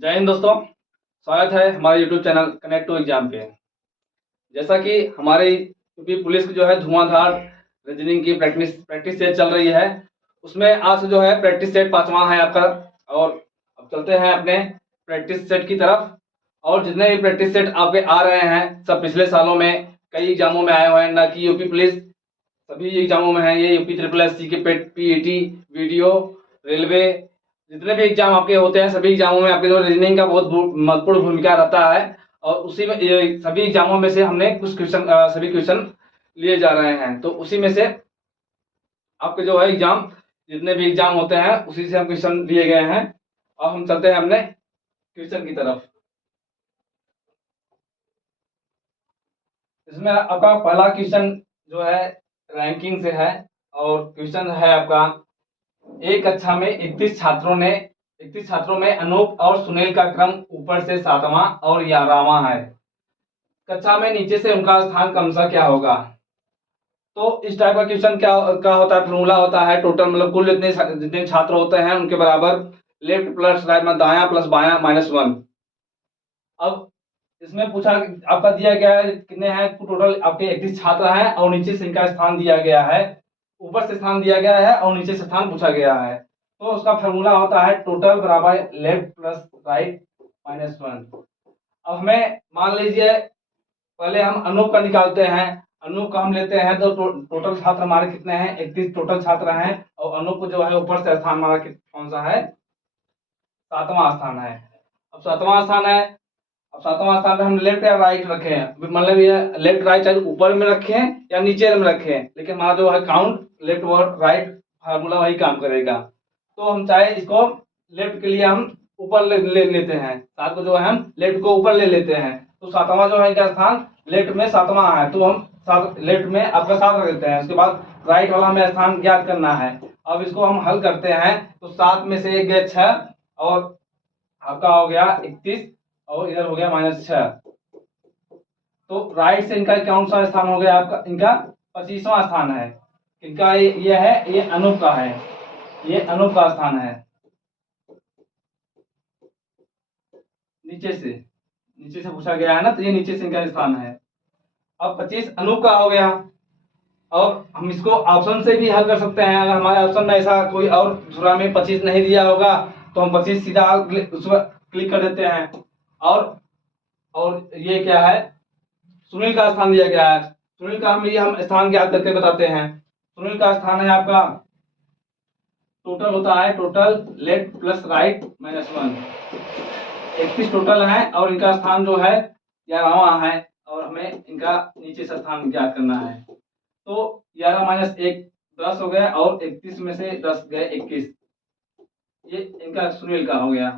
जय हिंद दोस्तों। स्वागत है हमारे YouTube channel connect to exam पे। जैसा कि हमारे यूपी पुलिस की जो है धुआंधार रीजनिंग की प्रैक्टिस सेट चल रही है, उसमें आज से जो है प्रैक्टिस सेट 5वां है आपका। और अब चलते हैं अपने प्रैक्टिस सेट की तरफ। और जितने भी प्रैक्टिस सेट आपके आ रहे हैं सब पिछले सालों में कई एग्जामों में आए हुए हैं, ना कि यूपी पुलिस, सभी एग्जामों में है। ये यूपी ट्रिपल एस सी के पेट पीईटी, वीडियो, रेलवे, जितने भी एग्जाम आपके होते हैं सभी एग्जामों में आपके जो रीजनिंग का बहुत महत्वपूर्ण भूमिका रहता है। और उसी में ये सभी एग्जामों में से हमने कुछ क्वेश्चन सभी क्वेश्चन लिए जा रहे हैं, तो उसी में से आपके जो है एग्जाम, जितने भी एग्जाम होते हैं उसी से हम क्वेश्चन लिए गए हैं। और हम चलते हैं अपने क्वेश्चन की तरफ। इसमें आपका पहला क्वेश्चन जो है रैंकिंग से है। और क्वेश्चन है आपका, एक कक्षा में 31 छात्रों में अनूप और सुनील का क्रम ऊपर से 7वां और 11वां है। कक्षा में नीचे से उनका स्थान क्रमशः क्या होगा। तो इस टाइप का क्वेश्चन क्या होता है, फॉर्मूला होता है टोटल, मतलब कुल जितने छात्र होते हैं उनके बराबर लेफ्ट प्लस राइट में दायां प्लस बायां -1। अब इसमें पूछा, आपका दिया गया है कितने हैं टोटल, आपके 31 छात्र हैं और नीचे से इनका स्थान दिया गया है। ऊपर से स्थान दिया गया है और नीचे से स्थान पूछा गया है। तो उसका फॉर्मूला होता है टोटल बराबर लेफ्ट प्लस राइट -1। अब हमें मान लीजिए पहले हम अनूप का निकालते हैं। अनूप का हम लेते हैं तो टोटल छात्र हमारे कितने हैं, 31 टोटल छात्र हैं। और अनूप को जो है ऊपर से स्थान हमारा कौन सा है, 7वां स्थान है। अब 7वां स्थान है, अब 7वां स्थान पे हम लेफ्ट या राइट रखें, मतलब ये लेफ्ट राइट चाहे ऊपर में रखें या नीचे में रखें, लेकिन हमारा जो है काउंट लेफ्ट और राइट फार्मूला वही काम करेगा। तो हम चाहे इसको लेफ्ट के लिए हम ऊपर ले लेते हैं, 7 को जो है हम लेफ्ट को ऊपर ले लेते हैं। तो 7वां जो है इनका स्थान लेफ्ट में 7वां है, तो हम सात लेफ्ट में आपका 7 रख देते हैं। उसके बाद राइट वाला हमें स्थान ज्ञात करना है। अब इसको हम हल करते हैं तो 7 में से 1 गया 6 और आपका हो गया 31 और इधर हो गया -6। तो राइट से इनका कौन सा स्थान हो गया आपका, इनका 25वां स्थान है। इनका ये है, ये अनूप का है, ये अनूप का स्थान है। नीचे से पूछा गया है ना, तो ये नीचे से इनका स्थान है। अब 25 अनूप का हो गया। और हम इसको ऑप्शन से भी हल कर सकते हैं। अगर हमारे ऑप्शन में ऐसा कोई और दूसरा में 25 नहीं दिया होगा तो हम 25 सीधा उस पर क्लिक कर देते हैं। और ये क्या है, सुनील का स्थान दिया गया है। सुनील का हम स्थान ज्ञात करके बताते हैं। सुनील का स्थान है आपका, टोटल होता है total left plus right -1। 31 total है और इनका स्थान जो है 11वां है। और हमें इनका नीचे से स्थान ज्ञात करना है। तो 11 - 1 10 हो गया और 31 में से 10 गए 21। ये इनका सुनील का हो गया।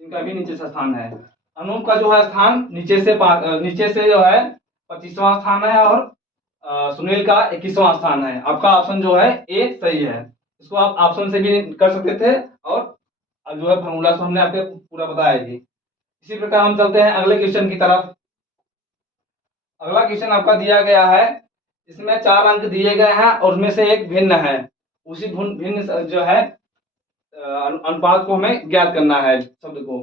इनका भी नीचे से स्थान है। अनूप का जो है स्थान नीचे से जो है 25वां स्थान है। और सुनील का 21वां स्थान है। आपका ऑप्शन जो है ए सही है। इसको आप ऑप्शन से भी कर सकते थे। और अब जो है फॉर्मूला से हमने आपको पूरा बताया जी। इसी प्रकार हम चलते हैं अगले क्वेश्चन की तरफ। अगला क्वेश्चन आपका दिया गया है, इसमें 4 अंक दिए गए हैं और उसमें से एक भिन्न है। उसी भिन्न जो है अनुपात को हमें ज्ञात करना है शब्द को।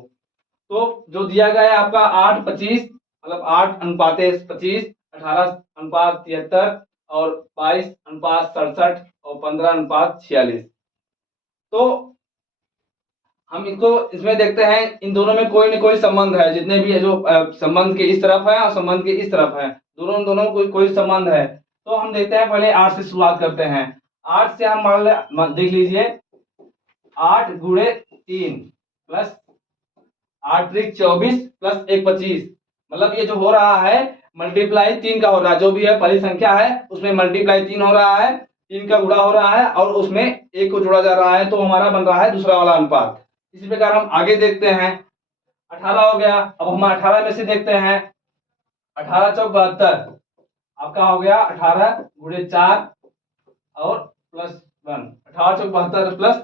तो जो दिया गया है आपका 8:25, मतलब 8:25, 18:73 और 22:67 और 15:46। तो हम इनको इसमें देखते हैं, इन दोनों में कोई न कोई संबंध है। जितने भी है जो संबंध के इस तरफ है और संबंध के इस तरफ है, दोनों कोई संबंध है। तो हम देखते हैं, पहले 8 से शुरुआत करते हैं। 8 से हम देख लीजिए, 8 गुणे 3 प्लस 8 त्रिक 24 प्लस 1 25। मतलब ये जो हो रहा है मल्टीप्लाई 3 का हो रहा है। जो भी है पहली संख्या है उसमें मल्टीप्लाई 3 हो रहा है, 3 का गुणा हो रहा है और उसमें 1 को जोड़ा जा रहा है। तो हमारा बन रहा है दूसरा वाला अनुपात। इसी प्रकार हम आगे देखते हैं, 18 हो गया। अब हम 18 में से देखते हैं, 18 चौक 72, आपका हो गया 18 गुणे 4 और प्लस 1, 18 चौक 72 प्लस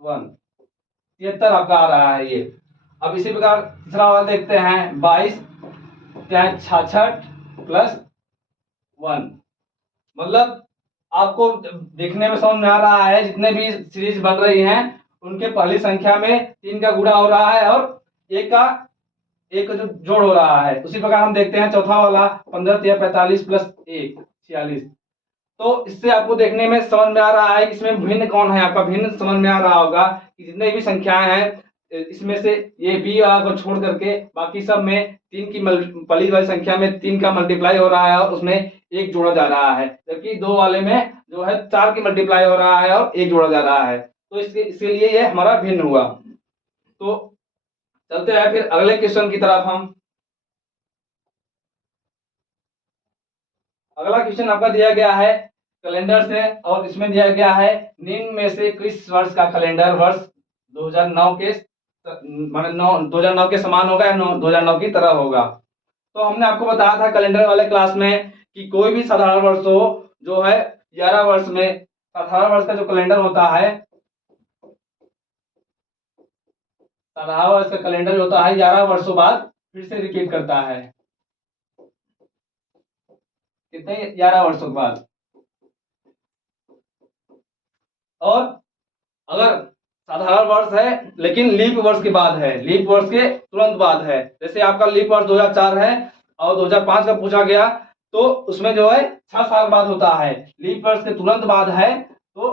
1, 73 आपका आ रहा है ये। अब इसी प्रकार तीसरा वाला देखते हैं, 22 66 प्लस 1, मतलब आपको देखने में समझ में आ रहा है जितने भी सीरीज बन रही हैं उनके पहली संख्या में 3 का गुणा हो रहा है और एक का जो जोड़ हो रहा है। उसी प्रकार हम देखते हैं चौथा वाला 15 या 45 प्लस 1 46। तो इससे आपको देखने में समझ में आ रहा है कि इसमें भिन्न कौन है, आपका भिन्न समझ में आ रहा होगा कि जितने भी संख्याएं हैं इसमें से ये बी वाला को छोड़ करके बाकी सब में 3 की पहली वाली संख्या में 3 का मल्टीप्लाई हो रहा है और उसमें एक जोड़ा जा रहा है, जबकि 2 वाले में जो है 4 की मल्टीप्लाई हो रहा है और एक जोड़ा जा रहा है। तो इसके लिए ये हमारा भिन्न हुआ। तो चलते हैं फिर अगले क्वेश्चन की तरफ हम। अगला क्वेश्चन आपका दिया गया है कैलेंडर से और इसमें दिया गया है निम्न में से किस वर्ष का कैलेंडर वर्ष 2009 के माने 2009 के समान होगा या 2009 की तरह होगा। तो हमने आपको बताया था कैलेंडर वाले क्लास में कि कोई भी साधारण वर्ष हो जो है 11 वर्ष में, साधारण वर्ष का जो कैलेंडर होता है, साधारण वर्ष का कैलेंडर होता है 11 वर्षों बाद फिर से रिपीट करता है। कितने 11 वर्षों बाद। और अगर साधारण वर्ष है लेकिन लीप वर्ष के बाद है, लीप वर्ष के तुरंत बाद है, जैसे आपका लीप वर्ष 2004 है और 2005 का पूछा गया तो उसमें जो है 6 साल बाद होता है। लीप वर्ष के तुरंत बाद है तो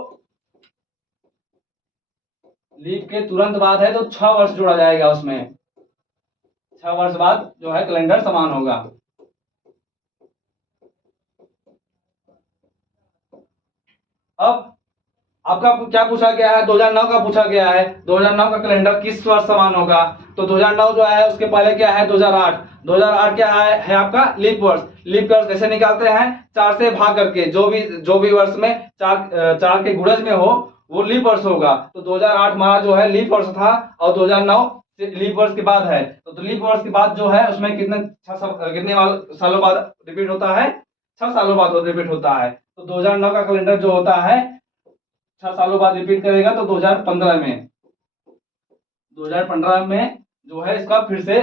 लीप के तुरंत बाद है तो 6 वर्ष जोड़ा जाएगा, उसमें 6 वर्ष बाद जो है कैलेंडर समान होगा। अब आपका क्या पूछा गया है, 2009 का पूछा गया है, 2009 का कैलेंडर किस वर्ष समान होगा। तो 2009 जो है उसके पहले क्या है 2008, 2008 क्या है आपका लीप वर्ष। लीप वर्ष कैसे निकालते हैं, 4 से भाग करके, जो भी वर्ष में 4 के गुणज में हो वो लीप वर्ष होगा। तो 2008 हमारा जो है लीप वर्ष था और 2009 लीप वर्ष के बाद है। तो लीप वर्ष के बाद जो है उसमें कितने सालों बाद रिपीट होता है, 6 सालों बाद रिपीट होता है। तो 2009 का कैलेंडर जो होता है 6 सालों बाद रिपीट करेगा। तो 2015 में जो है इसका फिर से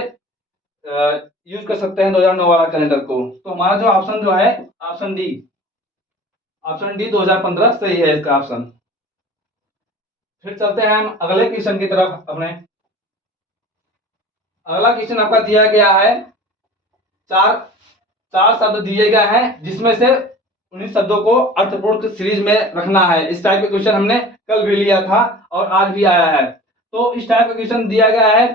यूज कर सकते हैं 2009 वाला कैलेंडर को। तो हमारा जो ऑप्शन जो है ऑप्शन डी 2015 सही है इसका ऑप्शन। फिर चलते हैं हम अगले क्वेश्चन की तरफ अपने। अगला क्वेश्चन आपका दिया गया है चार शब्द दिए गए हैं जिसमें से उन्हीं शब्दों को अर्थपूर्ण सीरीज में रखना है। इस टाइप का क्वेश्चन हमने कल भी लिया था और आज भी आया है। तो इस टाइप का क्वेश्चन दिया गया है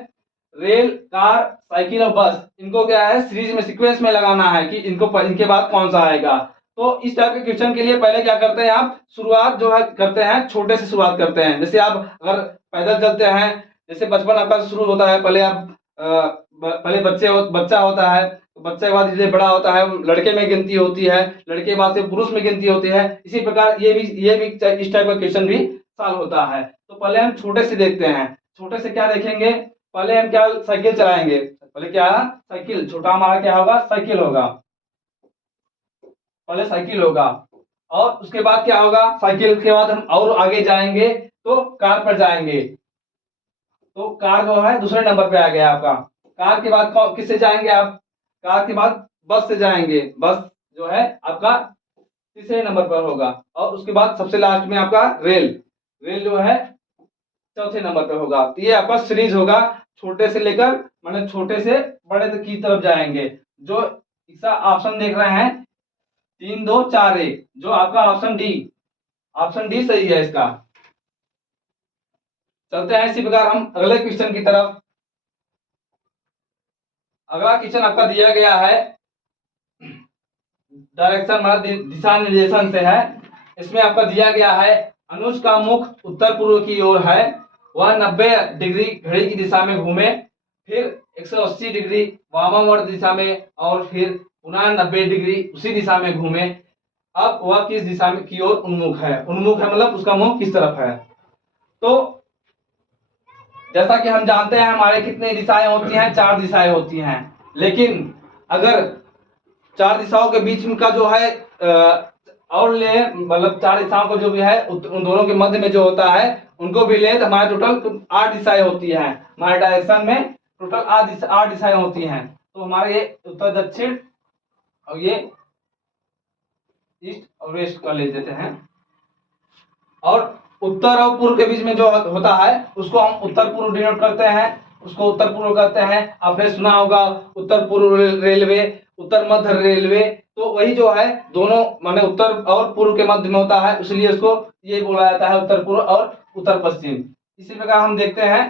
रेल, कार, साइकिल और बस, इनको क्या है सीरीज में सीक्वेंस में लगाना है कि इनके बाद कौन सा आएगा। तो इस टाइप के क्वेश्चन के लिए पहले क्या करते हैं आप शुरुआत जो है करते हैं छोटे से शुरुआत करते हैं। जैसे आप अगर पैदल चलते हैं, जैसे बचपन आपका शुरू होता है, पहले आप पहले बच्चा होता है, बच्चे के बाद धीरे बड़ा होता है, लड़के में गिनती होती है, लड़के के बाद से पुरुष में गिनती होती है। इसी प्रकार ये भी इस टाइप का क्वेश्चन भी सॉल्व होता है। तो पहले हम छोटे से देखते हैं। छोटे से क्या देखेंगे, पहले हम क्या साइकिल चलाएंगे। पहले क्या साइकिल, छोटा हमारा क्या होगा साइकिल होगा, पहले साइकिल होगा। और उसके बाद क्या होगा, साइकिल के बाद हम और आगे जाएंगे तो कार पर जाएंगे। तो कार जो है दूसरे नंबर पे आ गया आपका। कार के बाद किससे जाएंगे आप, कार के बाद बस से जाएंगे। बस जो है आपका तीसरे नंबर पर होगा। और उसके बाद सबसे लास्ट में आपका रेल, रेल जो है चौथे नंबर पर होगा। तो ये आपका सीरीज होगा, छोटे से लेकर मतलब छोटे से बड़े तक की तरफ जाएंगे। जो इसका ऑप्शन देख रहे हैं 3 2 4 1, जो आपका ऑप्शन डी सही है इसका। चलते हैं इसी प्रकार हम अगले क्वेश्चन की तरफ। अगला क्वेश्चन आपका दिया गया है डायरेक्शन मतलब दिशा निर्देशन से है। इसमें आपका दिया गया है अनुज का मुख उत्तर पूर्व की ओर है, वह 90 डिग्री घड़ी की दिशा में घूमे, फिर 180 डिग्री वामावर्त दिशा में और फिर पुनः 90 डिग्री उसी दिशा में घूमे। अब वह किस दिशा में की ओर उन्मुख है, उन्मुख है मतलब उसका मुख किस तरफ है। तो जैसा कि हम जानते हैं हमारे कितनी दिशाएं होती हैं, 4 दिशाएं होती हैं। लेकिन अगर 4 दिशाओं के बीच में का जो है और ले मतलब 4 दिशाओं को जो भी है उन दोनों के मध्य में जो होता है उनको भी ले तो हमारे टोटल 8 दिशाएं होती हैं। हमारे डायरेक्शन में टोटल 8 दिशाएं होती हैं। तो हमारे ये उत्तर दक्षिण और ये ईस्ट और वेस्ट का ले देते हैं। और उत्तर और पूर्व के बीच में जो होता है उसको हम उत्तर पूर्व डिनोट करते हैं, उसको उत्तर पूर्व कहते हैं। आपने सुना होगा उत्तर पूर्व रेलवे, उत्तर मध्य रेलवे, तो वही जो है दोनों माने उत्तर और पूर्व के मध्य में होता है, इसलिए उसको ये बोला जाता है उत्तर पूर्व और उत्तर पश्चिम। इसी प्रकार हम देखते हैं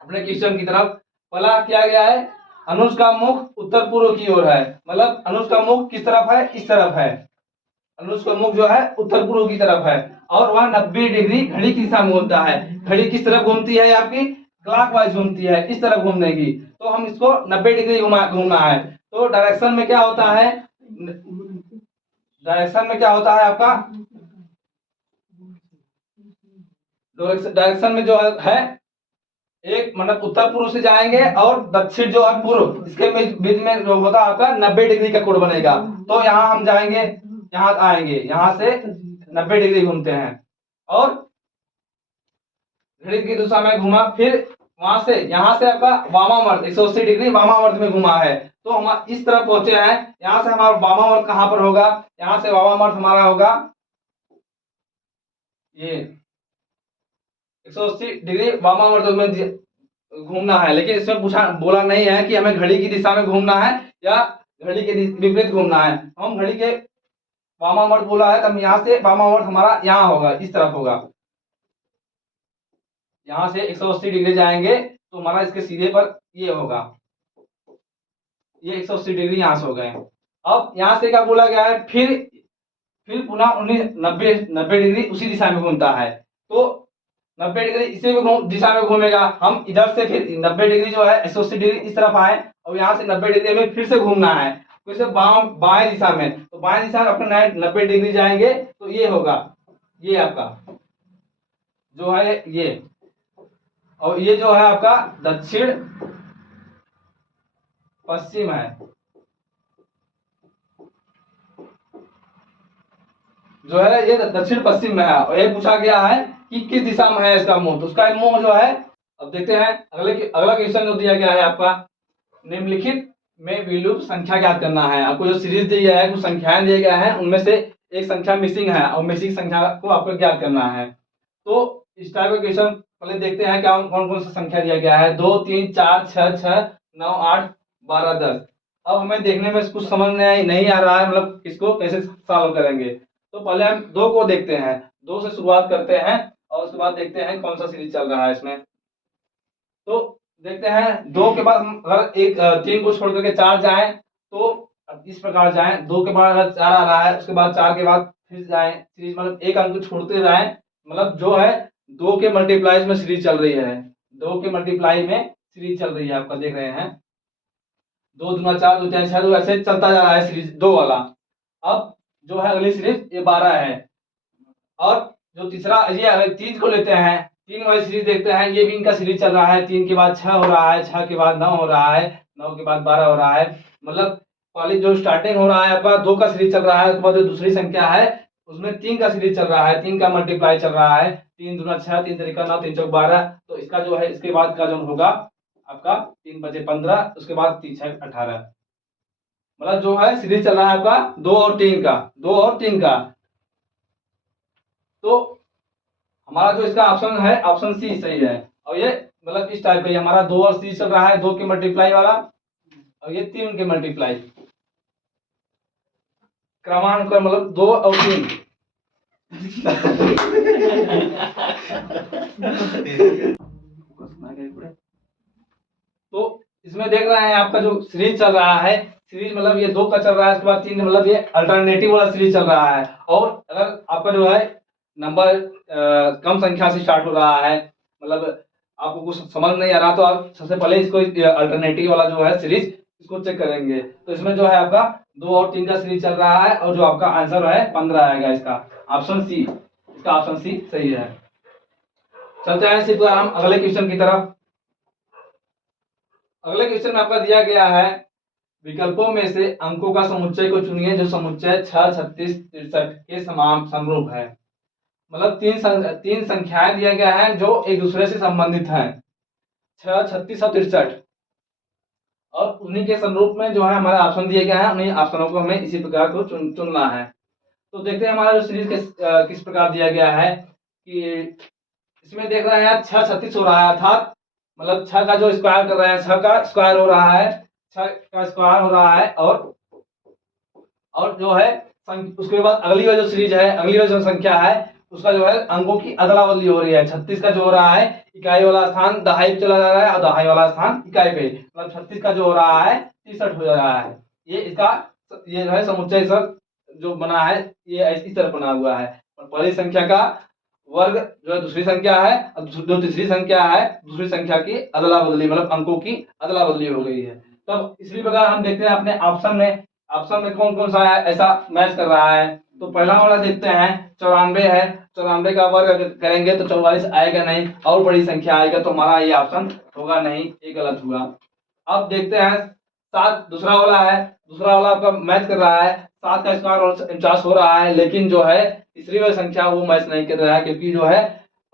अपने क्वेश्चन की तरफ। पहला किया गया है अनुज का मुख उत्तर पूर्व की ओर है, मतलब अनुज का मुख किस तरफ है, इस तरफ है। अनुज का मुख जो है उत्तर पूर्व की तरफ है और वह 90 डिग्री घड़ी की दिशा में घूमता है। घड़ी किस तरफ घूमती है आपकी, क्लॉकवाइज घूमती है, इस तरफ घूमने की, तो हम इसको 90 डिग्री घूमना है। तो डायरेक्शन में क्या होता है, डायरेक्शन में क्या होता है आपका, डायरेक्शन में जो है एक मतलब उत्तर पूर्व से जाएंगे और दक्षिण जो है पूर्व, इसके बीच में जो होगा आपका 90 डिग्री का कोण बनेगा। तो यहाँ हम जाएंगे, यहाँ आएंगे, यहाँ से 90 डिग्री घूमते हैं और घड़ी की दिशा में घूमा, फिर वहां से यहाँ से आपका वामावर्त 180 डिग्री वामावर्त में घुमा है, तो हम इस तरफ पहुंचे हैं। यहाँ से हमारा वामावर्त कहाँ पर होगा, यहाँ से वामावर्त हमारा होगा ये 180 डिग्री वामावर्त में घूमना है। लेकिन इसमें पूछा बोला नहीं है कि हमें घड़ी की दिशा में घूमना है या घड़ी के विपरीत घूमना है। हम घड़ी के वामावर्त बोला है, तब यहाँ से वामावर्त हमारा यहाँ होगा, इस तरफ होगा। यहाँ से 180 डिग्री जाएंगे तो हमारा इसके सीधे पर ये होगा, ये 180 डिग्री यहाँ से हो गए। अब यहाँ से क्या बोला गया है, फिर पुनः 90 डिग्री उसी दिशा में घूमता है। तो 90 डिग्री इसी में दिशा में घूमेगा। हम इधर से फिर 90 डिग्री जो है 180 डिग्री इस तरफ आए और यहाँ से 90 डिग्री में फिर से घूमना है, फिर से बाएं दिशा में। तो बाएं दिशा में अपने 90 डिग्री जाएंगे तो ये होगा, ये आपका जो है ये, और ये जो है आपका दक्षिण पश्चिम है, जो है ये दक्षिण पश्चिम में है। और ये पूछा गया है कि किस दिशा में है इसका मुंह, तो उसका मुंह जो है, अब देखते हैं अगला क्वेश्चन जो दिया गया है आपका, निम्नलिखित में विलुप्त संख्या ज्ञात करना है। आपको जो सीरीज दी गया है, कुछ संख्याएं दिए गए हैं, उनमें से एक संख्या मिसिंग है और मिसिंग संख्या को आपको ज्ञात करना है। तो इस टाइप का क्वेश्चन पहले देखते हैं क्या कौन कौन सा संख्या दिया गया है, 2 3 4 6 6 9 8 12 10। अब हमें देखने में कुछ समझ नहीं आ रहा है, मतलब इसको कैसे सॉल्व करेंगे। तो पहले हम 2 को देखते हैं, 2 से शुरुआत करते हैं और उसके बाद देखते हैं कौन सा सीरीज चल रहा है इसमें। तो देखते हैं 2 के बाद अगर एक 3 को छोड़ करके 4 जाए तो इस प्रकार जाए, 2 के बाद अगर 4 आ रहा है उसके बाद 4 के बाद फिर जाए सीरीज, मतलब एक अंक छोड़ते जाए, मतलब जो है 2 के मल्टीप्लाईज में सीरीज चल रही है, 2 के मल्टीप्लाई में सीरीज चल रही है, आपका देख रहे हैं 2 दूना 4 2 4 6 2 ऐसे चलता जा रहा है सीरीज 2 वाला। अब जो है अगली सीरीज ये 12 है, और जो तीसरा ये अगर 3 को लेते हैं, 3 वाली सीरीज देखते हैं, ये भी इनका सीरीज चल रहा है, 3 के बाद 6 हो रहा है, 6 के बाद 9 हो रहा है, 9 के बाद 12 हो रहा है, मतलब पहले जो स्टार्टिंग हो रहा है आपका 2 का सीरीज चल रहा है, उसके बाद जो दूसरी संख्या है उसमें 3 का सीरीज चल रहा है, 3 का मल्टीप्लाई चल रहा है, 3 दूना 6 3 तरीका 9 3 चौक 12। तो इसका जो है इसके बाद का जो होगा आपका 3 बचे 15, उसके बाद 3 6 18, मतलब जो है सीरीज चल रहा है आपका 2 और 3 का, 2 और 3 का। तो हमारा जो इसका ऑप्शन है ऑप्शन सी सही है। और ये मतलब इस टाइप का हमारा 2 और सी चल रहा है, 2 के मल्टीप्लाई वाला, और ये 3 के मल्टीप्लाई क्रमानुसार, मतलब 2 और 3 तो इसमें देख रहे हैं आपका जो सीरीज चल रहा है, सीरीज मतलब ये 2 का चल रहा है, उसके बाद 3, मतलब ये अल्टरनेटिव वाला सीरीज चल रहा है। और अगर आपका जो है नंबर कम संख्या से स्टार्ट हो रहा है, मतलब आपको कुछ समझ नहीं आ रहा, तो आप सबसे पहले इसको अल्टरनेटिव वाला जो है सीरीज इसको चेक करेंगे। तो इसमें जो है आपका 2 और 3 का सीरीज चल रहा है, और जो आपका आंसर है 15 आएगा इसका, ऑप्शन सी, इसका ऑप्शन सी सही है। चलते हैं इसी पर हम अगले क्वेश्चन की तरफ। अगले क्वेश्चन में आपका दिया गया है, विकल्पों में से अंकों का समुच्चय को चुनिए जो समुच्चय 6 36 63 के समान समरूप है। मतलब तीन संख्याएं दिया गया है जो एक दूसरे से संबंधित हैं, 6 36 और 63, और उन्हीं के संरूप में जो है हमारा ऑप्शन दिया गया है, उन्हीं ऑप्शनों को हमें इसी प्रकार को चुनना है। तो देखते हैं हमारा जो सीरीज किस प्रकार दिया गया है कि इसमें देख रहे हैं 6 36 हो रहा है, अर्थात मतलब 6 का जो स्क्वायर कर रहे हैं, 6 का स्क्वायर हो रहा है, 6 का स्क्वायर हो रहा है, और जो है उसके बाद अगली वाली जो सीरीज है, अगली वाली जो संख्या है उसका जो है अंकों की अदला बदली हो रही है। 36 का जो हो रहा है इकाई वाला स्थान दहाई पे चला जा रहा है और दहाई वाला स्थान इकाई पे, मतलब 36 का जो हो रहा है 63 हो जा रहा है। ये जो है समुच्चय सब जो बना है ये इस तरह बना हुआ है। और पहली संख्या का वर्ग जो है दूसरी संख्या है, और जो तीसरी संख्या है दूसरी संख्या की अदला बदली, मतलब अंकों की अदला बदली हो गई है। तब इसी प्रकार हम देखते हैं अपने ऑप्शन में कौन कौन सा ऐसा मैच कर रहा है। तो पहला वाला देखते हैं 94 है, 94 का वर्ग अगर करेंगे तो 44 आएगा नहीं, और बड़ी संख्या आएगा, तो हमारा ये ऑप्शन होगा नहीं, ये गलत हुआ। अब देखते हैं 7, दूसरा वाला है, दूसरा वाला आपका मैच कर रहा है, 7 का स्क्वायर और 49 हो रहा है, लेकिन जो है तीसरी वाली संख्या वो मैच नहीं कर रहा है, क्योंकि जो है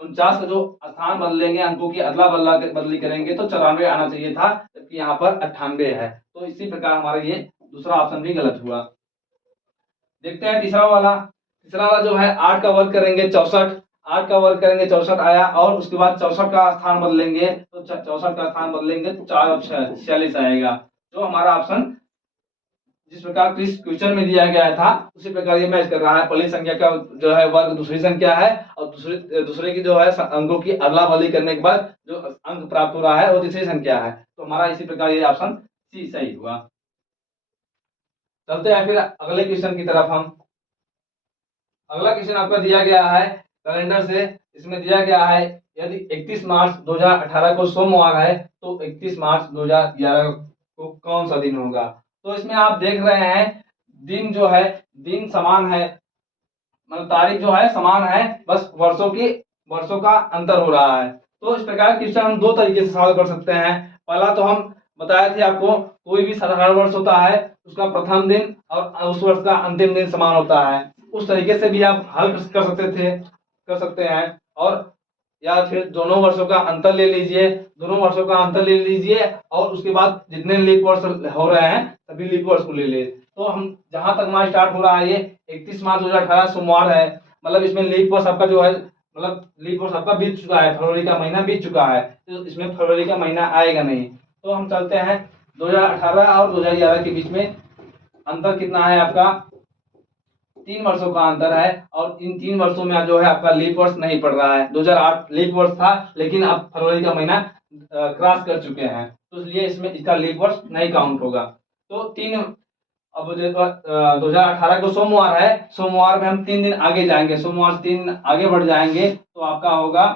49 का जो स्थान बदलेंगे, अंकों की अदला बदली करेंगे तो 94 आना चाहिए था, जबकि यहाँ पर 98 है। तो इसी प्रकार हमारा ये दूसरा ऑप्शन भी गलत हुआ। देखते हैं तीसरा वाला जो है 8 का वर्ग करेंगे 64, 8 का वर्ग करेंगे 64 आया, और उसके बाद 64 का स्थान बदलेंगे तो 64 का स्थान बदलेंगे तो 4 और 6 46 आएगा। जो हमारा ऑप्शन जिस प्रकार क्वेश्चन में दिया गया था उसी प्रकार ये मैच कर रहा है। पहली संख्या का जो है वर्ग दूसरी संख्या है, और दूसरे की जो है अंकों की अदला बदली करने के बाद जो अंक प्राप्त हो रहा है वो तीसरी संख्या है। तो हमारा इसी प्रकार ये ऑप्शन सी सही हुआ। चलते हैं फिर अगले क्वेश्चन की तरफ। हम अगला क्वेश्चन आपका दिया गया है कैलेंडर से। इसमें दिया गया है यदि 31 मार्च 2018 को सोमवार है तो 31 मार्च 2011 को कौन सा दिन होगा। तो इसमें आप देख रहे हैं दिन जो है दिन समान है, मतलब तारीख जो है समान है, बस वर्षों का अंतर हो रहा है। तो इस प्रकार क्वेश्चन हम दो तरीके से सॉल्व कर सकते हैं। पहला तो हम बताए थे आपको, कोई भी साधारण वर्ष होता है उसका प्रथम दिन और उस वर्ष का अंतिम दिन समान होता है, उस तरीके से भी आप हल कर सकते हैं। और या फिर दोनों वर्षों का अंतर ले लीजिए, और उसके बाद जितने लीप वर्ष हो रहे हैं सभी लीप वर्ष को ले ले। तो हम जहां तक हमारा स्टार्ट हो रहा है ये 31 मार्च 2018 सोमवार है, मतलब इसमें लीप वर्ष आपका जो है मतलब लीप वर्ष आपका बीत चुका है, फरवरी का महीना बीत चुका है, तो इसमें फरवरी का महीना आएगा नहीं। तो हम चलते हैं 2018 और 2011 के बीच में अंतर कितना है आपका, 3 वर्षों का अंतर है, और इन 3 वर्षों में जो है आपका लीप वर्ष नहीं पड़ रहा है। 2008 लीप वर्ष था, लेकिन अब फरवरी का महीना क्रॉस कर चुके हैं, तो इसलिए इसमें इसका लीप वर्ष नहीं काउंट होगा। तो 2018 को सोमवार है, सोमवार में हम 3 दिन आगे जाएंगे, सोमवार से 3 दिन आगे बढ़ जाएंगे तो आपका होगा,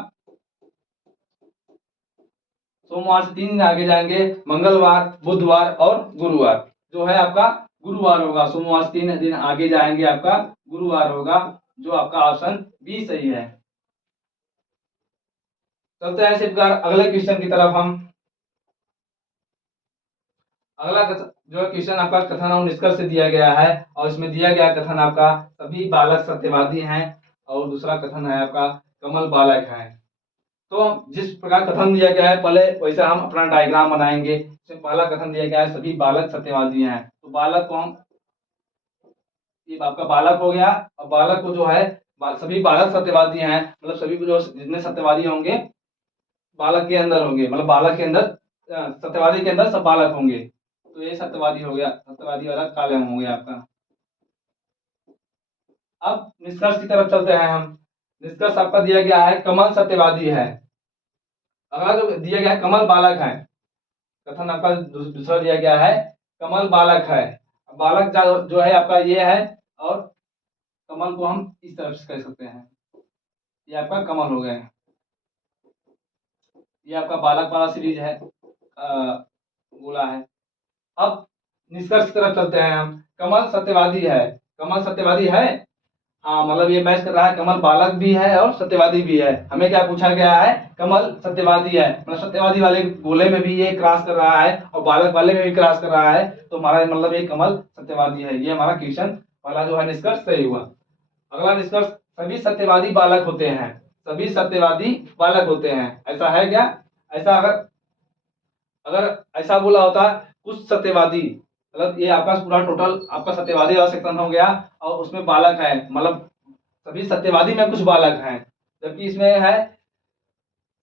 सोमवार से 3 दिन आगे जाएंगे मंगलवार, बुधवार और गुरुवार, जो है आपका गुरुवार होगा। सोमवार से 3 दिन आगे जाएंगे आपका गुरुवार होगा, जो आपका ऑप्शन बी सही है। चलते हैं इसी प्रकार अगले क्वेश्चन की तरफ। हम अगला जो क्वेश्चन आपका कथन और निष्कर्ष से दिया गया है, और इसमें दिया गया कथन आपका सभी बालक सत्यवादी हैं, और दूसरा कथन है आपका कमल बालक है। तो जिस प्रकार कथन दिया गया है पहले वैसे हम अपना डायग्राम बनाएंगे। इसमें पहला कथन दिया गया है सभी बालक सत्यवादी हैं, तो बालक को हम, ये आपका बालक हो गया, और बालक को जो है सभी बालक सत्यवादी हैं, मतलब सभी जो जितने सत्यवादी होंगे बालक के अंदर होंगे, मतलब बालक के अंदर सत्यवादी के अंदर सब बालक होंगे, तो ये सत्यवादी हो गया, सत्यवादी वाला कॉलम हो गया आपका। अब निष्कर्ष की तरफ चलते हैं हम। निष्कर्ष आपका दिया गया है कमल सत्यवादी है। अगला जो दिया गया है कमल बालक है, कथन आपका दूसरा दिया गया है कमल बालक है। बालक जो है आपका ये है, और कमल को हम इस तरफ से कह सकते हैं, ये आपका कमल हो गए, ये आपका बालक वाला सीरीज है, गोला है। अब निष्कर्ष की तरफ चलते हैं हम। कमल सत्यवादी है, कमल सत्यवादी है, हाँ, मतलब ये मैच कर रहा है, कमल बालक भी है और सत्यवादी भी है। हमें क्या पूछा गया है, कमल सत्यवादी है, मतलब सत्यवादी वाले गोले में भी ये क्रॉस कर रहा है और बालक वाले में भी क्रॉस कर रहा है, तो हमारा मतलब ये कमल सत्यवादी है। ये हमारा क्वेश्चन वाला जो है निष्कर्ष सही हुआ। अगला निष्कर्ष सभी सत्यवादी बालक होते हैं, सभी सत्यवादी बालक होते हैं, ऐसा है क्या? ऐसा अगर अगर ऐसा बोला होता कुछ सत्यवादी, मतलब ये आपका पूरा टोटल आपका सत्यवादी वाला सेक्शन हो गया, और उसमें बालक है, मतलब सभी सत्यवादी में कुछ बालक हैं, जबकि इसमें है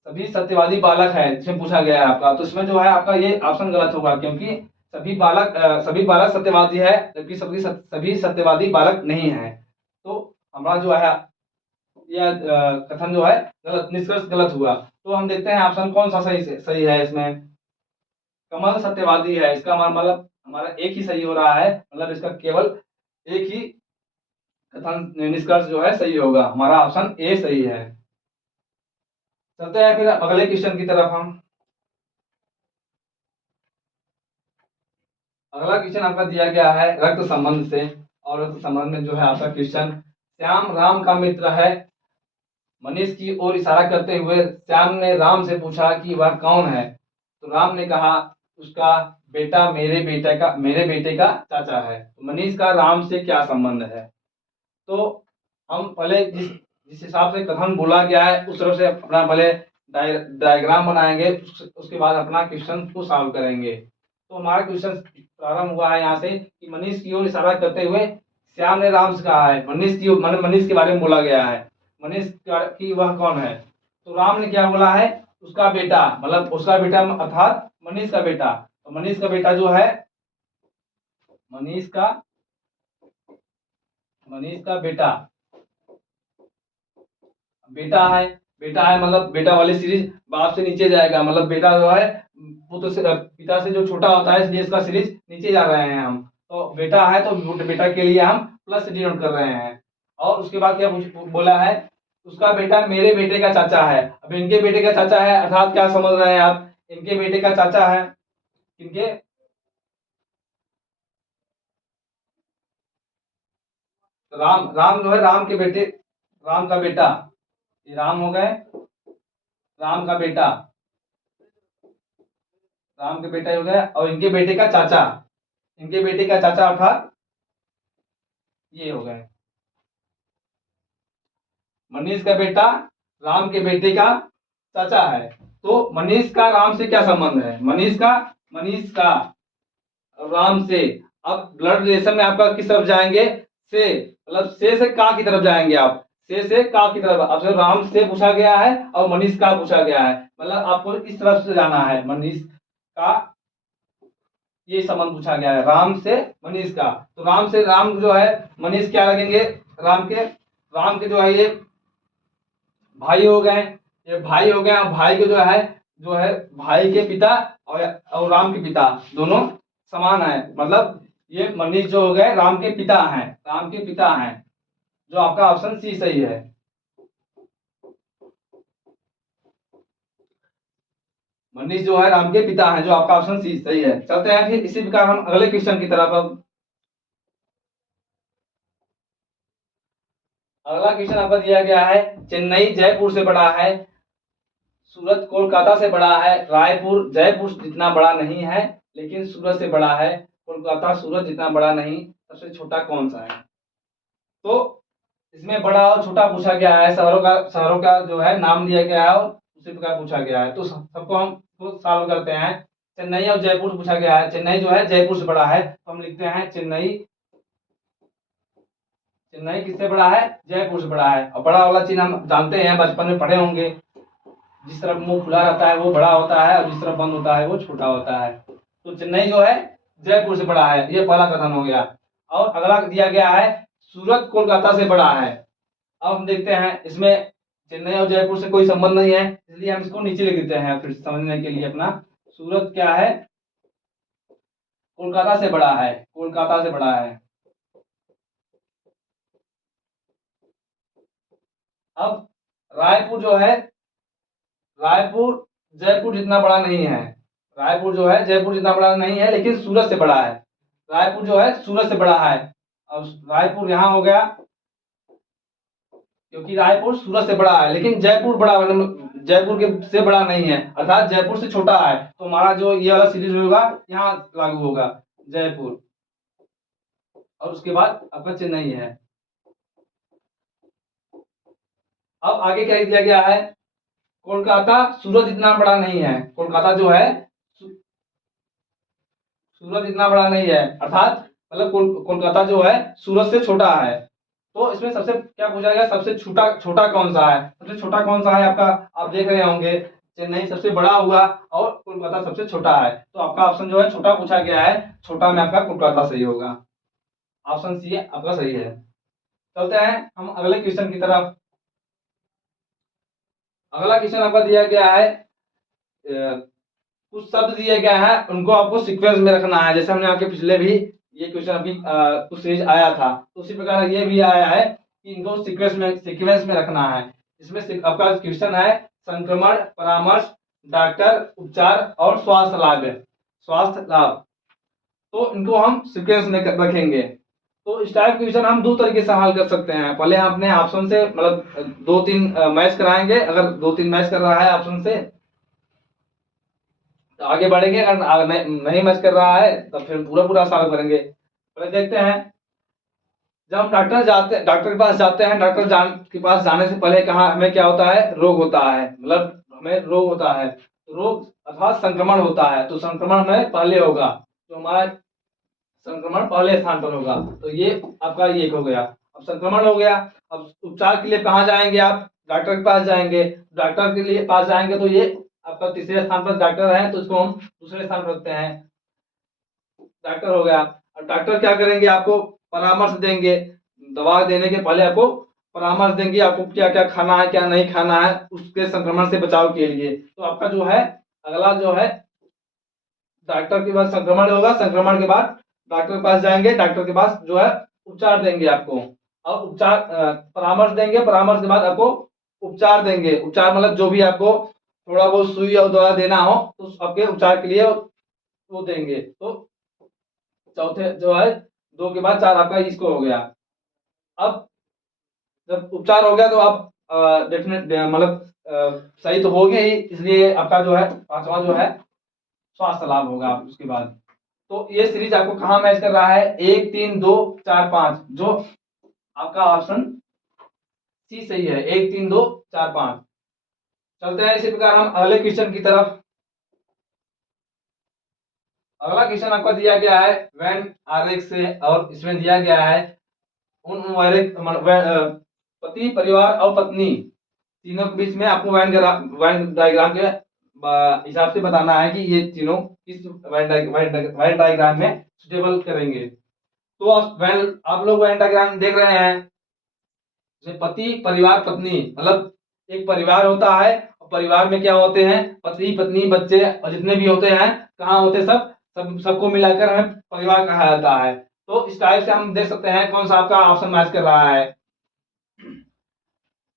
सभी सत्यवादी बालक है, इसमें पूछा गया है आपका, तो इसमें जो है आपका ये ऑप्शन गलत होगा, क्योंकि सभी बालक सत्यवादी है, जबकि सभी सत्यवादी बालक नहीं है। तो हमारा जो है यह कथन जो है गलत, निष्कर्ष गलत हुआ। तो हम देखते हैं ऑप्शन कौन सा सही है इसमें। कमल सत्यवादी है, इसका मतलब हमारा एक ही सही हो रहा है, मतलब इसका केवल एक ही कथन निष्कर्ष जो है सही होगा, हमारा ऑप्शन ए सही है। चलते हैं फिर अगले क्वेश्चन की तरफ हम। अगला क्वेश्चन आपका दिया गया है रक्त संबंध से, और रक्त संबंध में जो है आपका क्वेश्चन, श्याम राम का मित्र है। मनीष की ओर इशारा करते हुए श्याम ने राम से पूछा कि वह कौन है, तो राम ने कहा उसका बेटा मेरे बेटे का चाचा है। तो मनीष का राम से क्या संबंध है? तो हम पहले जिस जिस हिसाब से कथन बोला गया है उस तरफ से अपना पहले डायग्राम बनाएंगे, उसके बाद अपना क्वेश्चन को सॉल्व करेंगे। तो हमारा क्वेश्चन प्रारंभ हुआ है यहाँ से कि मनीष की ओर इशारा करते हुए श्याम ने राम से कहा है, मनीष के बारे में बोला गया है, मनीष की वह कौन है? तो राम ने क्या बोला है? उसका बेटा, मतलब उसका बेटा अर्थात मनीष का बेटा। तो मनीष का बेटा जो है, मनीष का बेटा बेटा है, मतलब बेटा वाली सीरीज बाप से नीचे जाएगा, मतलब बेटा जो है पुत्र से पिता से जो छोटा होता है, इसलिए इसका सीरीज नीचे जा रहे हैं हम। तो बेटा है तो बेटा के लिए हम प्लस से डिनोट कर रहे हैं। और उसके बाद क्या बोला है? उसका बेटा मेरे बेटे का चाचा है। अब इनके बेटे का चाचा है अर्थात क्या समझ रहे हैं आप? इनके बेटे का चाचा है, इनके राम जो है राम के बेटे, राम का बेटा, ये राम हो गए, राम का बेटा, राम के बेटा हो गया, और इनके बेटे का चाचा, इनके बेटे का चाचा अर्थात ये हो गए, मनीष का बेटा राम के बेटे का चाचा है। तो मनीष का राम से क्या संबंध है? मनीष का राम से। अब ब्लड रिलेशन में आपका किस तरफ जाएंगे? से, मतलब से का की तरफ जाएंगे आप, से का की तरफ। अब राम से पूछा गया है और मनीष का पूछा गया है, मतलब आपको इस तरफ से जाना है, मनीष का ये संबंध पूछा गया है राम से मनीष का। तो राम से राम जो है मनीष क्या लगेंगे? राम के जो है ये भाई हो गए, ये भाई हो गए, और भाई के जो है भाई के पिता और राम के पिता दोनों समान है, मतलब ये मनीष जो हो गए राम के पिता हैं, राम के पिता हैं, जो आपका ऑप्शन सी सही है। मनीष जो है राम के पिता हैं, जो आपका ऑप्शन सी सही है। चलते हैं फिर इसी प्रकार हम अगले क्वेश्चन की तरफ। अब अगला क्वेश्चन आपका दिया गया है, चेन्नई जयपुर से बड़ा है, सूरत कोलकाता से बड़ा है, रायपुर जयपुर जितना बड़ा नहीं है लेकिन सूरत से बड़ा है, कोलकाता सूरत जितना बड़ा नहीं, सबसे छोटा कौन सा है? तो इसमें बड़ा और छोटा पूछा गया है, शहरों का जो है नाम दिया गया है और उसी प्रकार पूछा गया है। तो सबको हम तो सॉल्व करते हैं। चेन्नई और जयपुर पूछा गया है, चेन्नई जो है जयपुर से बड़ा है, तो हम लिखते हैं चेन्नई, चेन्नई किससे बड़ा है? जयपुर से बड़ा है। और बड़ा वाला चिन्ह हम जानते हैं, बचपन में पढ़े होंगे, जिस तरफ मुंह खुला रहता है वो बड़ा होता है और जिस तरफ बंद होता है वो छोटा होता है। तो चेन्नई जो है जयपुर से बड़ा है, ये पहला कथन हो गया। और अगला दिया गया है, सूरत कोलकाता से बड़ा है। अब हम देखते हैं इसमें चेन्नई और जयपुर से कोई संबंध नहीं है, इसलिए हम इसको नीचे लिख देते हैं फिर समझने के लिए अपना। सूरत क्या है? कोलकाता से बड़ा है, कोलकाता से बड़ा है। अब रायपुर जो है, रायपुर जयपुर जितना बड़ा नहीं है, रायपुर जो है जयपुर जितना बड़ा नहीं है लेकिन सूरत से बड़ा है, रायपुर जो है सूरत से बड़ा है। अब रायपुर यहाँ हो गया, क्योंकि रायपुर सूरत से बड़ा है लेकिन जयपुर बड़ा, जयपुर के से बड़ा नहीं है, अर्थात जयपुर से छोटा है, तो हमारा जो ये वाला सीरीज होगा यहाँ लागू होगा, जयपुर, और उसके बाद आपका चेन्नई है। अब आगे क्या दिया गया है? कोलकाता सूरत इतना बड़ा नहीं है, कोलकाता जो है सूरत इतना बड़ा नहीं है, अर्थात मतलब कोलकाता जो है सूरत से छोटा है। तो इसमें सबसे क्या पूछा गया, सबसे छोटा छोटा कौन सा है, सबसे छोटा कौन सा है आपका, आप देख रहे होंगे चेन्नई सबसे बड़ा हुआ और कोलकाता सबसे छोटा है। तो आपका ऑप्शन जो है छोटा पूछा गया है, छोटा में आपका कोलकाता सही होगा। ऑप्शन सी आपका सही है। चलते हैं हम अगले क्वेश्चन की तरफ। अगला क्वेश्चन आपका दिया गया है, कुछ शब्द दिए गए हैं, उनको आपको सीक्वेंस में रखना है। जैसे हमने आपके पिछले भी ये क्वेश्चन अभी कुछ सीरीज आया था, तो उसी प्रकार ये भी आया है कि इनको सीक्वेंस में रखना है। इसमें आपका क्वेश्चन है संक्रमण, परामर्श, डॉक्टर, उपचार और स्वास्थ्य लाभ। स्वास्थ्य लाभ, तो इनको हम सीक्वेंस में रखेंगे। तो इस टाइप क्वेश्चन हम दो तरीके से हल कर सकते हैं। पहले हम अपने ऑप्शन से मतलब दो तीन मैच कराएंगे, अगर दो तीन मैच कर रहा है ऑप्शन से तो आगे बढ़ेंगे, अगर नहीं मैच कर रहा है तो फिर पूरा पूरा सॉल्व करेंगे। पहले देखते हैं, जब हम डॉक्टर के पास जाते हैं, के पास जाने से पहले कहाँ हमें क्या होता है, रोग होता है, मतलब हमें रोग होता है। तो रोग अर्थात संक्रमण होता है, तो संक्रमण हमें पहले होगा, तो हमारा संक्रमण पहले स्थान पर होगा। तो ये आपका ये हो गया, अब संक्रमण हो गया। अब उपचार के लिए कहाँ जाएंगे आप, डॉक्टर के पास जाएंगे। डॉक्टर के लिए पास जाएंगे तो ये आपका तीसरे स्थान पर डॉक्टर है, तो इसको हम दूसरे स्थान पर रखते हैं, डॉक्टर हो गया। अब डॉक्टर क्या करेंगे, आपको परामर्श देंगे, दवा देने के पहले आपको परामर्श देंगे, आपको क्या क्या खाना है क्या नहीं खाना है उसके संक्रमण से बचाव के लिए। तो आपका जो है अगला जो है डॉक्टर के बाद संक्रमण होगा, संक्रमण के बाद डॉक्टर के पास जाएंगे, डॉक्टर के पास जो है उपचार देंगे आपको, और उपचार परामर्श देंगे, परामर्श के बाद आपको उपचार देंगे। उपचार मतलब जो भी आपको थोड़ा बहुत सुई और दवा देना हो तो आपके उपचार के लिए वो देंगे। तो चौथे जो है दो के बाद चार आपका इसको हो गया। अब जब उपचार हो गया तो आप डेफिनेट मतलब सही तो हो गए ही, इसलिए आपका जो है पांचवा जो है स्वास्थ्य लाभ होगा उसके बाद। तो ये सीरीज आपको कहाँ मैच कर रहा है, 1 3 2 4 5, जो आपका ऑप्शन सी सही है, 1 3 2 4 5। चलते हैं इसी प्रकार हम अगले क्वेश्चन की तरफ। अगला क्वेश्चन आपका दिया गया है वैन आरेख से, और इसमें दिया गया है उन पति परिवार और पत्नी तीनों के बीच में आपको वैन डायग्राम के हिसाब से बताना है कि ये तीनों किस वैन डायग्राम में सुटेबल करेंगे। तो आप लोग वैन डायग्राम देख रहे हैं, जैसे पति परिवार पत्नी, मतलब एक परिवार होता है और परिवार में क्या होते हैं, पति पत्नी बच्चे और जितने भी होते हैं कहाँ होते हैं, सबको मिलाकर हमें परिवार कहा जाता है। तो इस टाइप से हम देख सकते हैं कौन सा आपका ऑप्शन मैच कर रहा है।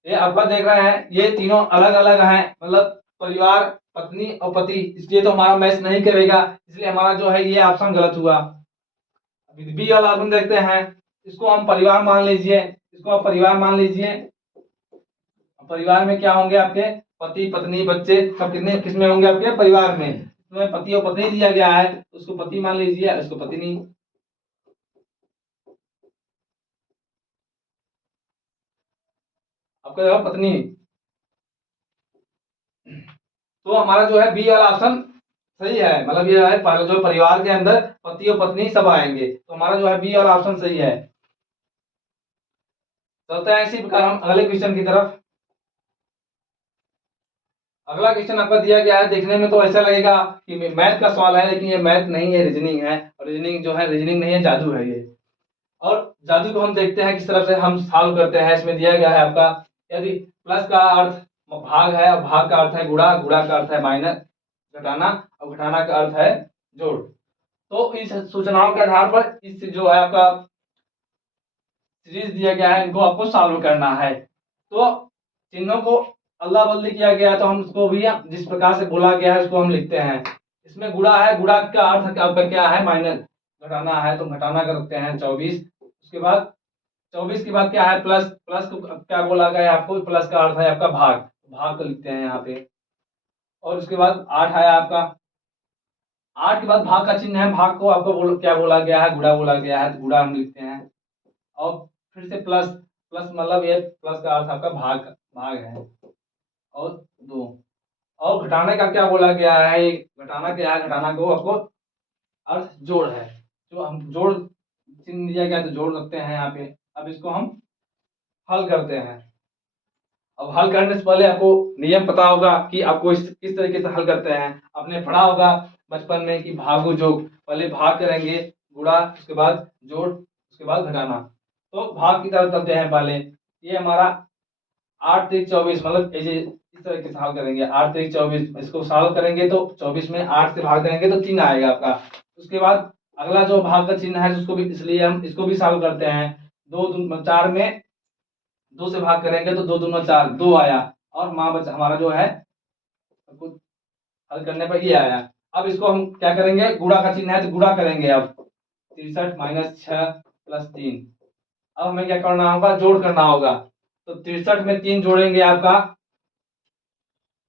ये आपका देख रहे हैं ये तीनों अलग अलग हैं, मतलब परिवार पत्नी और पति, इसलिए तो हमारा मैच नहीं करेगा, इसलिए हमारा जो है ये ऑप्शन गलत हुआ। बी वाला ऑप्शन देखते हैं, इसको हम परिवार मान लीजिए, इसको आप परिवार मान लीजिए। परिवार में क्या होंगे आपके पति पत्नी बच्चे सब कितने किसमें होंगे आपके परिवार में, इसमें पति और पत्नी दिया गया है तो उसको पति मान लीजिए, इसको पत्नी। आपका जवाब पत्नी। तो हमारा जो है बी वाला ऑप्शन सही है, मतलब ये है पहले जो परिवार के अंदर पति और पत्नी सब आएंगे, तो हमारा जो है बी वाला ऑप्शन सही है। चलते हैं इसी प्रकार हम अगले क्वेश्चन की तरफ। अगला क्वेश्चन आपका दिया गया है, देखने में तो ऐसा लगेगा कि मैथ का सवाल है, लेकिन ये मैथ नहीं है, रीजनिंग है। और रीजनिंग जो है रीजनिंग नहीं है, जादू है ये। और जादू को हम देखते हैं किस तरह से हम सॉल्व करते हैं। इसमें दिया गया है आपका, यदि प्लस का अर्थ भाग है और भाग का अर्थ है गुणा, गुणा का अर्थ है माइनस घटाना, और घटाना का अर्थ है जोड़। तो इस सूचनाओं के आधार पर इस जो है आपका सीरीज दिया गया है, इनको आपको सॉल्व करना है। तो चिन्हों को अदला बदली किया गया है, तो हम उसको भी जिस प्रकार से बोला गया है उसको हम लिखते हैं। इसमें गुणा है, गुणा का अर्थ आपका क्या है माइनस, घटाना है तो घटाना कर सकते हैं 24। उसके बाद 24 के बाद क्या है प्लस, प्लस को क्या बोला गया है आपको, प्लस का अर्थ है आपका भाग, भाग को लिखते हैं यहाँ पे। और उसके बाद 8 है आपका, 8 के बाद भाग का चिन्ह है, भाग को आपको क्या बोला गया है, गुणा बोला गया है, तो गुणा हम लिखते हैं। और फिर से प्लस, प्लस मतलब ये प्लस का अर्थ आपका भाग, भाग है। और 2, और घटाने का क्या बोला गया है, घटाना क्या है, घटाना को आपको अर्थ जोड़ है, जो हम जोड़ चिन्ह दिया गया तो जोड़ रखते हैं यहाँ पे। अब इसको हम हल करते हैं। अब हल करने से पहले आपको नियम पता होगा कि आपको किस तरीके से हल करते हैं। आपने पढ़ा होगा बचपन में कि भागो जोड़, पहले भाग करेंगे, गुणा, उसके बाद जोड़, उसके बाद घटाना। तो भाग की तरफ चलते हैं पहले। ये हमारा 8 3 24, मतलब इस तरीके से हल करेंगे। 8 3 24, इसको सॉल्व करेंगे तो 24 में 8 से भाग देंगे तो चिन्ह आएगा आपका। उसके बाद अगला जो भाग का चिन्ह है उसको भी, इसलिए हम इसको भी सॉल्व करते हैं। 2 4 में 2 से भाग करेंगे तो 2 दूना 4, 2 आया, और माँ बचा हमारा जो है कुछ हल करने पर ये आया। अब इसको हम क्या करेंगे, गुणा का चिन्ह है तो गुणा करेंगे। अब 63 - 6 + 3। अब हमें क्या करना होगा, जोड़ करना होगा। तो 63 में 3 जोड़ेंगे, आपका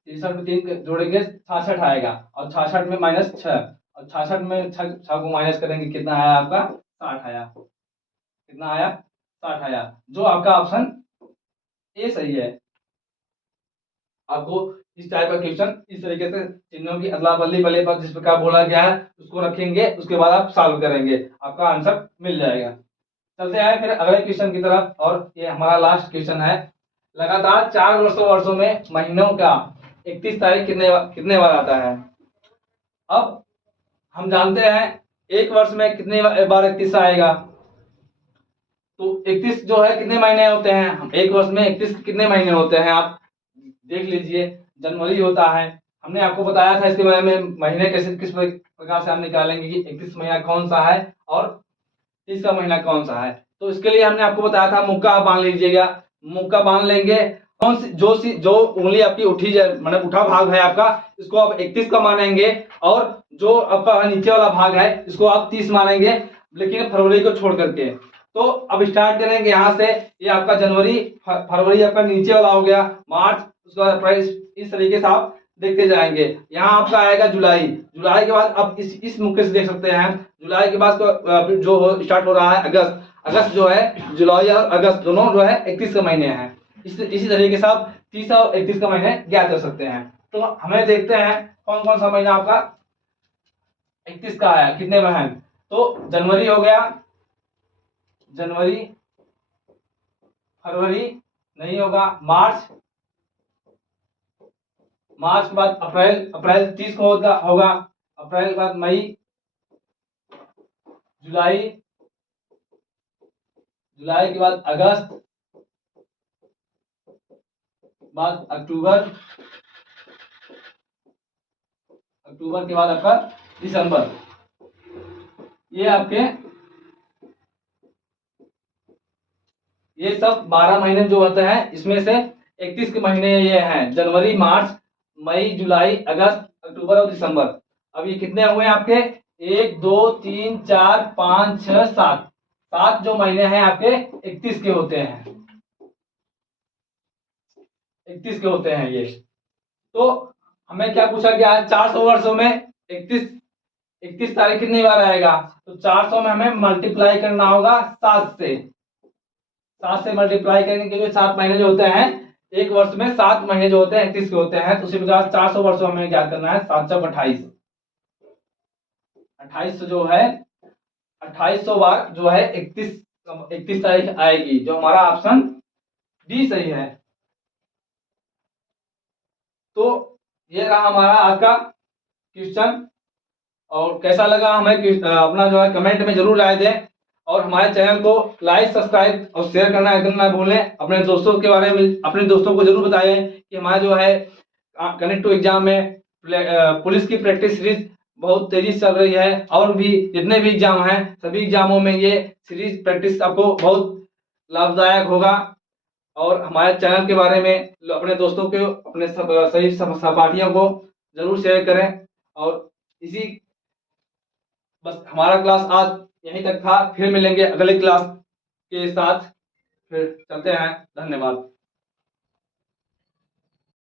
63 में 3 जोड़ेंगे 66 आएगा, और 66 में -6, और 66 में 6 को माइनस करेंगे, कितना आया आपका, 60 आया। कितना आया, 60 आया, जो आपका ऑप्शन ए सही है। आपको इस टाइप का क्वेश्चन इस तरीके से चिन्हों की अदला बदली पहले पर जिस प्रकार बोला गया है उसको रखेंगे, उसके बाद आप सॉल्व करेंगे, आपका आंसर मिल जाएगा। चलते हैं फिर अगले क्वेश्चन की तरफ, और ये हमारा लास्ट क्वेश्चन है। लगातार 4 वर्षों में महीनों का 31 तारीख कितने बार आता है। अब हम जानते हैं एक वर्ष में कितने बार 31 आएगा। तो 31 जो है कितने महीने होते हैं, एक वर्ष में 31 कितने महीने होते हैं, आप देख लीजिए। जनवरी होता है, हमने आपको बताया था इसके बारे में, महीने कैसे किस प्रकार से हम निकालेंगे कि 31 महीना कौन सा है और 30 का महीना कौन सा है। तो इसके लिए हमने आपको बताया था मुक्का आप बांध लीजिएगा। मुक्का बांध लेंगे, कौन सी जो उंगली आपकी उठी जाए, मतलब उठा भाग है आपका, इसको आप 31 का मानेंगे, और जो आपका नीचे वाला भाग है इसको आप 30 मानेंगे, लेकिन फरवरी को छोड़ करके। तो अब स्टार्ट करेंगे यहाँ से। ये आपका जनवरी, फरवरी आपका नीचे वाला हो गया, मार्च, उसके बाद अप्रैल, इस तरीके से आप देखते जाएंगे। यहाँ आपका आएगा जुलाई। जुलाई के बाद अब इस मुक्के से देख सकते हैं। जुलाई के बाद जो स्टार्ट हो रहा है अगस्त। अगस्त जो है, जुलाई और अगस्त दोनों जो है 31 का महीने हैं। इसी तरीके से आप 30 और 31 का महीने ज्ञात कर सकते हैं। तो हमें देखते हैं कौन कौन सा महीना आपका 31 का आया, कितने में है। तो जनवरी हो गया, जनवरी, फरवरी नहीं होगा, मार्च, मार्च के बाद अप्रैल, अप्रैल 30 को होगा, अप्रैल के बाद मई, जुलाई, जुलाई के बाद अगस्त, बाद अक्टूबर, अक्टूबर के बाद आपका दिसंबर। ये आपके, ये सब 12 महीने जो होते हैं, इसमें से 31 के महीने ये हैं, जनवरी, मार्च, मई, जुलाई, अगस्त, अक्टूबर और दिसंबर। अब ये कितने हुए आपके, 1 2 3 4 5 6 7, 7 जो महीने हैं आपके 31 के होते हैं, 31 के होते हैं ये। तो हमें क्या पूछा गया है, 400 वर्षों में 31 तारीख कितनी बार आएगा। तो 400 में हमें मल्टीप्लाई करना होगा 7 से, 7 से मल्टीप्लाई करेंगे, क्योंकि 7 महीने जो होते हैं एक वर्ष में, 7 महीने जो होते हैं 31 के होते हैं। तो उसी प्रकार 400 वर्षों में क्या करना है, 7 चौक 28, 28 जो है 2800 बार जो है 31 तारीख आएगी, जो हमारा ऑप्शन डी सही है। तो ये रहा हमारा आज का क्वेश्चन, और कैसा लगा हमें अपना जो है कमेंट में जरूर राय दें, और हमारे चैनल को लाइक, सब्सक्राइब और शेयर करना एकदम ना भूलें। अपने दोस्तों के बारे में, अपने दोस्तों को जरूर बताएं कि हमारा जो है कनेक्ट टू एग्जाम में पुलिस की प्रैक्टिस सीरीज बहुत तेजी से चल रही है, और भी जितने भी एग्जाम हैं सभी एग्जामों में ये सीरीज प्रैक्टिस आपको बहुत लाभदायक होगा। और हमारे चैनल के बारे में अपने दोस्तों को, अपने सही सहपाठियों को जरूर शेयर करें। और इसी, बस हमारा क्लास आज यहीं तक था, फिर मिलेंगे अगले क्लास के साथ, फिर चलते हैं, धन्यवाद।